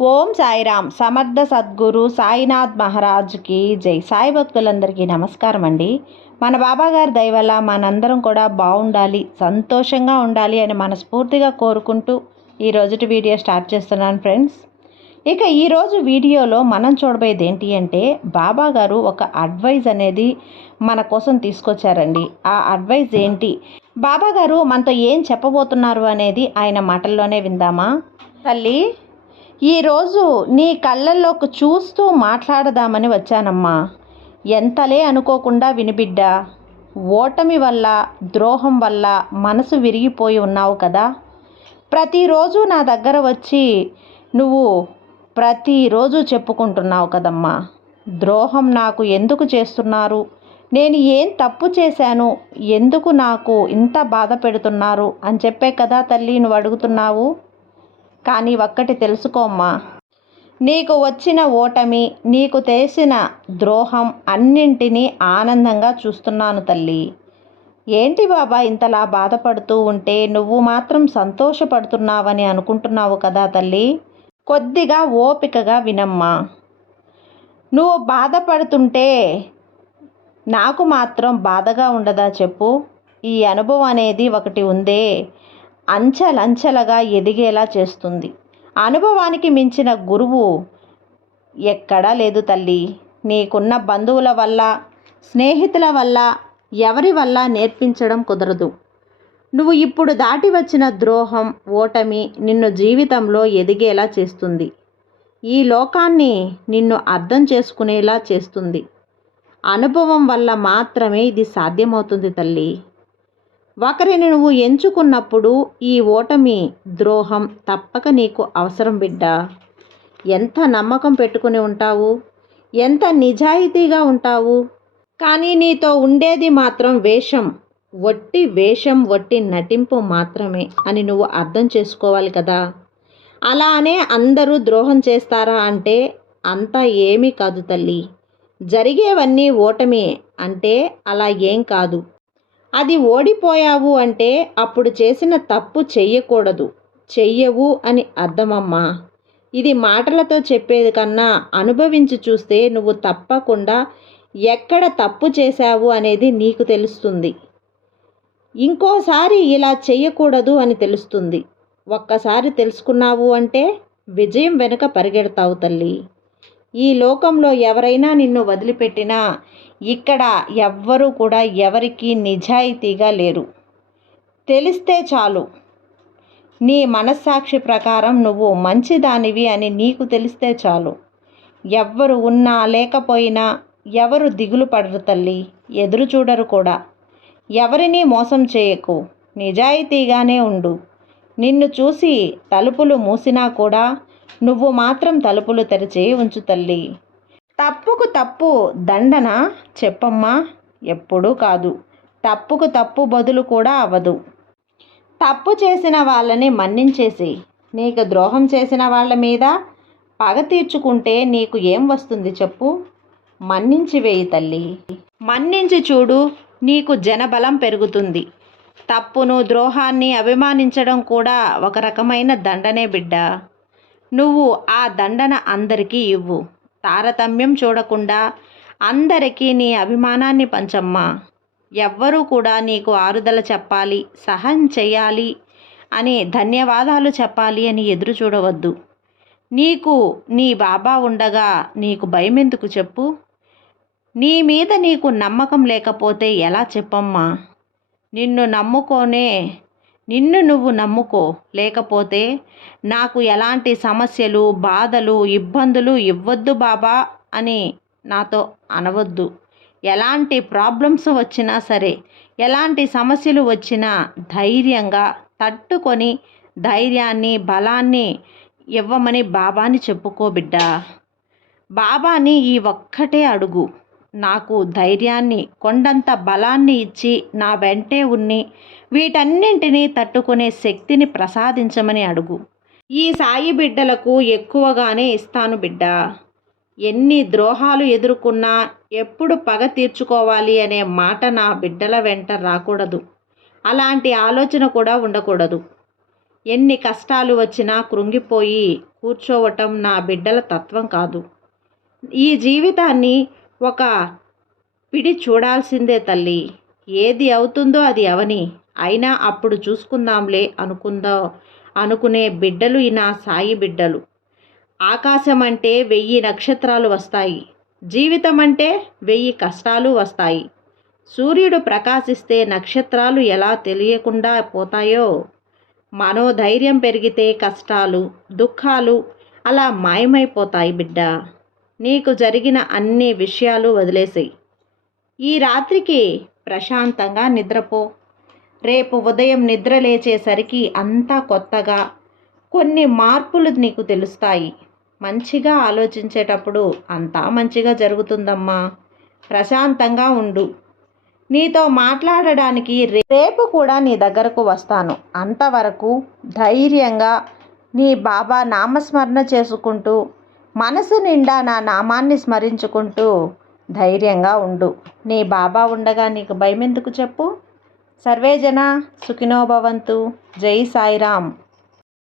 ఓం సాయిరామ్. సమర్థ సద్గురు సాయినాథ్ మహారాజ్కి జై. సాయి భక్తులందరికీ నమస్కారం అండి మన బాబాగారి దయవల్ల మనందరం కూడా బాగుండాలి సంతోషంగా ఉండాలి అని మనస్ఫూర్తిగా కోరుకుంటూ ఈ రోజుటి వీడియో స్టార్ట్ చేస్తున్నాను ఫ్రెండ్స్. ఇక ఈరోజు వీడియోలో మనం చూడబోయేది ఏంటి అంటే బాబా గారు ఒక అడ్వైజ్ అనేది మన కోసం తీసుకొచ్చారండి. ఆ అడ్వైజ్ ఏంటి? బాబా గారు మనతో ఏం చెప్పబోతున్నారు అనేది ఆయన మాటల్లోనే విందామా? తల్లి ఈరోజు నీ కళ్ళల్లోకి చూస్తూ మాట్లాడదామని వచ్చానమ్మా. ఎంతలే అనుకోకుండా వినిబిడ్డ ఓటమి వల్ల ద్రోహం వల్ల మనసు విరిగిపోయి ఉన్నావు కదా. ప్రతిరోజు నా దగ్గర వచ్చి నువ్వు ప్రతిరోజు చెప్పుకుంటున్నావు కదమ్మా. ద్రోహం నాకు ఎందుకు చేస్తున్నారు? నేను ఏం తప్పు చేశాను? ఎందుకు నాకు ఇంత బాధ పెడుతున్నారు? అని చెప్పే కదా తల్లి నువ్వు అడుగుతున్నావు? కానీ ఒక్కటి తెలుసుకోమ్మా. నీకు వచ్చిన ఓటమి నీకు తెలిసిన ద్రోహం అన్నింటినీ ఆనందంగా చూస్తున్నాను తల్లి. ఏంటి బాబా ఇంతలా బాధపడుతూ ఉంటే నువ్వు మాత్రం సంతోషపడుతున్నావని అనుకుంటున్నావు కదా తల్లి? కొద్దిగా ఓపికగా వినమ్మా. నువ్వు బాధపడుతుంటే నాకు మాత్రం బాధగా ఉండదా చెప్పు? ఈ అనుభవం అనేది ఒకటి ఉందే. అంచెలంచెలగా ఎదిగేలా చేస్తుంది. అనుభవానికి మించిన గురువు ఎక్కడా లేదు తల్లి. నీకున్న బంధువుల వల్ల స్నేహితుల వల్ల ఎవరి వల్ల నేర్పించడం కుదరదు. నువ్వు ఇప్పుడు దాటి వచ్చిన ద్రోహం ఓటమి నిన్ను జీవితంలో ఎదిగేలా చేస్తుంది. ఈ లోకాన్ని నిన్ను అర్థం చేసుకునేలా చేస్తుంది. అనుభవం వల్ల మాత్రమే ఇది సాధ్యమవుతుంది తల్లి. ఒకరిని నువ్వు ఎంచుకున్నప్పుడు ఈ ఓటమి ద్రోహం తప్పక నీకు అవసరం బిడ్డ. ఎంత నమ్మకం పెట్టుకుని ఉంటావు? ఎంత నిజాయితీగా ఉంటావు? కానీ నీతో ఉండేది మాత్రం వేషం. వట్టి వేషం వట్టి నటింపు మాత్రమే అని నువ్వు అర్థం చేసుకోవాలి కదా. అలానే అందరూ ద్రోహం చేస్తారా అంటే అంతా ఏమీ కాదు తల్లి. జరిగేవన్నీ ఓటమి అంటే అలా ఏం కాదు. అది ఓడిపోయావు అంటే అప్పుడు చేసిన తప్పు చెయ్యకూడదు. చెయ్యవు అని అర్థమమ్మా. ఇది మాటలతో చెప్పేది కన్నా అనుభవించి చూస్తే నువ్వు తప్పకుండా ఎక్కడ తప్పు చేశావు అనేది నీకు తెలుస్తుంది. ఇంకోసారి ఇలా చెయ్యకూడదు అని తెలుస్తుంది. ఒక్కసారి తెలుసుకున్నావు అంటే విజయం వెనుక పరిగెడతావు తల్లి. ఈ లోకంలో ఎవరైనా నిన్ను వదిలిపెట్టినా ఇక్కడ ఎవ్వరూ కూడా ఎవరికి నిజాయితీగా లేరు. తెలిస్తే చాలు. నీ మనస్సాక్షి ప్రకారం నువ్వు మంచిదానివి అని నీకు తెలిస్తే చాలు. ఎవ్వరు ఉన్నా లేకపోయినా ఎవరు దిగులు పడరు తల్లి. ఎదురు చూడరు కూడా. ఎవరిని మోసం చేయకు. నిజాయితీగానే ఉండు. నిన్ను చూసి తలుపులు మూసినా కూడా నువ్వు మాత్రం తలుపులు తెరిచి ఉంచు తల్లి. తప్పుకు తప్పు దండన? చెప్పమ్మా. ఎప్పుడూ కాదు. తప్పుకు తప్పు బదులు కూడా అవ్వదు. తప్పు చేసిన వాళ్ళని మన్నించేసి నీకు ద్రోహం చేసిన వాళ్ళ మీద పగ తీర్చుకుంటే నీకు ఏం వస్తుంది చెప్పు? మన్నించి వేయి తల్లి. మన్నించి చూడు నీకు జనబలం పెరుగుతుంది. తప్పును ద్రోహాన్ని అభిమానించడం కూడా ఒక రకమైన దండనే బిడ్డ. నువ్వు ఆ దండన అందరికీ ఇవ్వు. తారతమ్యం చూడకుండా అందరికీ నీ అభిమానాన్ని పంచమ్మా. ఎవ్వరూ కూడా నీకు ఆరుదల చెప్పాలి సహాయం చేయాలి అని ధన్యవాదాలు చెప్పాలి అని ఎదురు చూడవద్దు. నీకు నీ బాబా ఉండగా నీకు భయం ఎందుకు చెప్పు? నీ మీద నీకు నమ్మకం లేకపోతే ఎలా చెప్పమ్మా? నిన్ను నమ్ముకోనే నిన్ను నువ్వు నమ్ముకో. లేకపోతే నాకు ఎలాంటి సమస్యలు బాధలు ఇబ్బందులు ఇవ్వద్దు బాబా అని నాతో అనవద్దు. ఎలాంటి ప్రాబ్లమ్స్ వచ్చినా సరే ఎలాంటి సమస్యలు వచ్చినా ధైర్యంగా తట్టుకొని ధైర్యాన్ని బలాన్ని ఇవ్వమని బాబాని చెప్పుకో బిడ్డా. బాబాని ఈ ఒక్కటే అడుగు. నాకు ధైర్యాన్ని కొండంత బలాన్ని ఇచ్చి నా వెంటే ఉన్ని వీటన్నింటినీ తట్టుకునే శక్తిని ప్రసాదించమని అడుగు. ఈ సాయి బిడ్డలకు ఎక్కువగానే ఇస్తాను బిడ్డ. ఎన్ని ద్రోహాలు ఎదుర్కొన్నా ఎప్పుడు పగ తీర్చుకోవాలి అనే మాట నా బిడ్డల వెంట రాకూడదు. అలాంటి ఆలోచన కూడా ఉండకూడదు. ఎన్ని కష్టాలు వచ్చినా కృంగిపోయి కూర్చోవటం నా బిడ్డల తత్వం కాదు. ఈ జీవితాన్ని ఒక పిడి చూడాల్సిందే తల్లి. ఏది అవుతుందో అది అవని. అయినా అప్పుడు చూసుకుందాంలే అనుకుందా అనుకునే బిడ్డలు ఇనా నా సాయి బిడ్డలు. ఆకాశం అంటే వెయ్యి నక్షత్రాలు వస్తాయి. జీవితం అంటే వెయ్యి కష్టాలు వస్తాయి. సూర్యుడు ప్రకాశిస్తే నక్షత్రాలు ఎలా తెలియకుండా పోతాయో? మనోధైర్యం పెరిగితే కష్టాలు దుఃఖాలు అలా మాయమైపోతాయి బిడ్డ. నీకు జరిగిన అన్ని విషయాలు వదిలేసేయి. ఈ రాత్రికి ప్రశాంతంగా నిద్రపో. రేపు ఉదయం నిద్ర లేచేసరికి అంతా కొత్తగా. కొన్ని మార్పులు నీకు తెలుస్తాయి. మంచిగా ఆలోచించేటప్పుడు అంతా మంచిగా జరుగుతుందమ్మా. ప్రశాంతంగా ఉండు. నీతో మాట్లాడడానికి రేపు కూడా నీ దగ్గరకు వస్తాను. అంతవరకు ధైర్యంగా నీ బాబా నామస్మరణ చేసుకుంటూ మనసు నిండా నా నామాన్ని స్మరించుకుంటూ ధైర్యంగా ఉండు. నీ బాబా ఉండగా నీకు భయం ఎందుకు చెప్పు సర్వేజన సుఖినోభవంతు జై సాయిరామ్.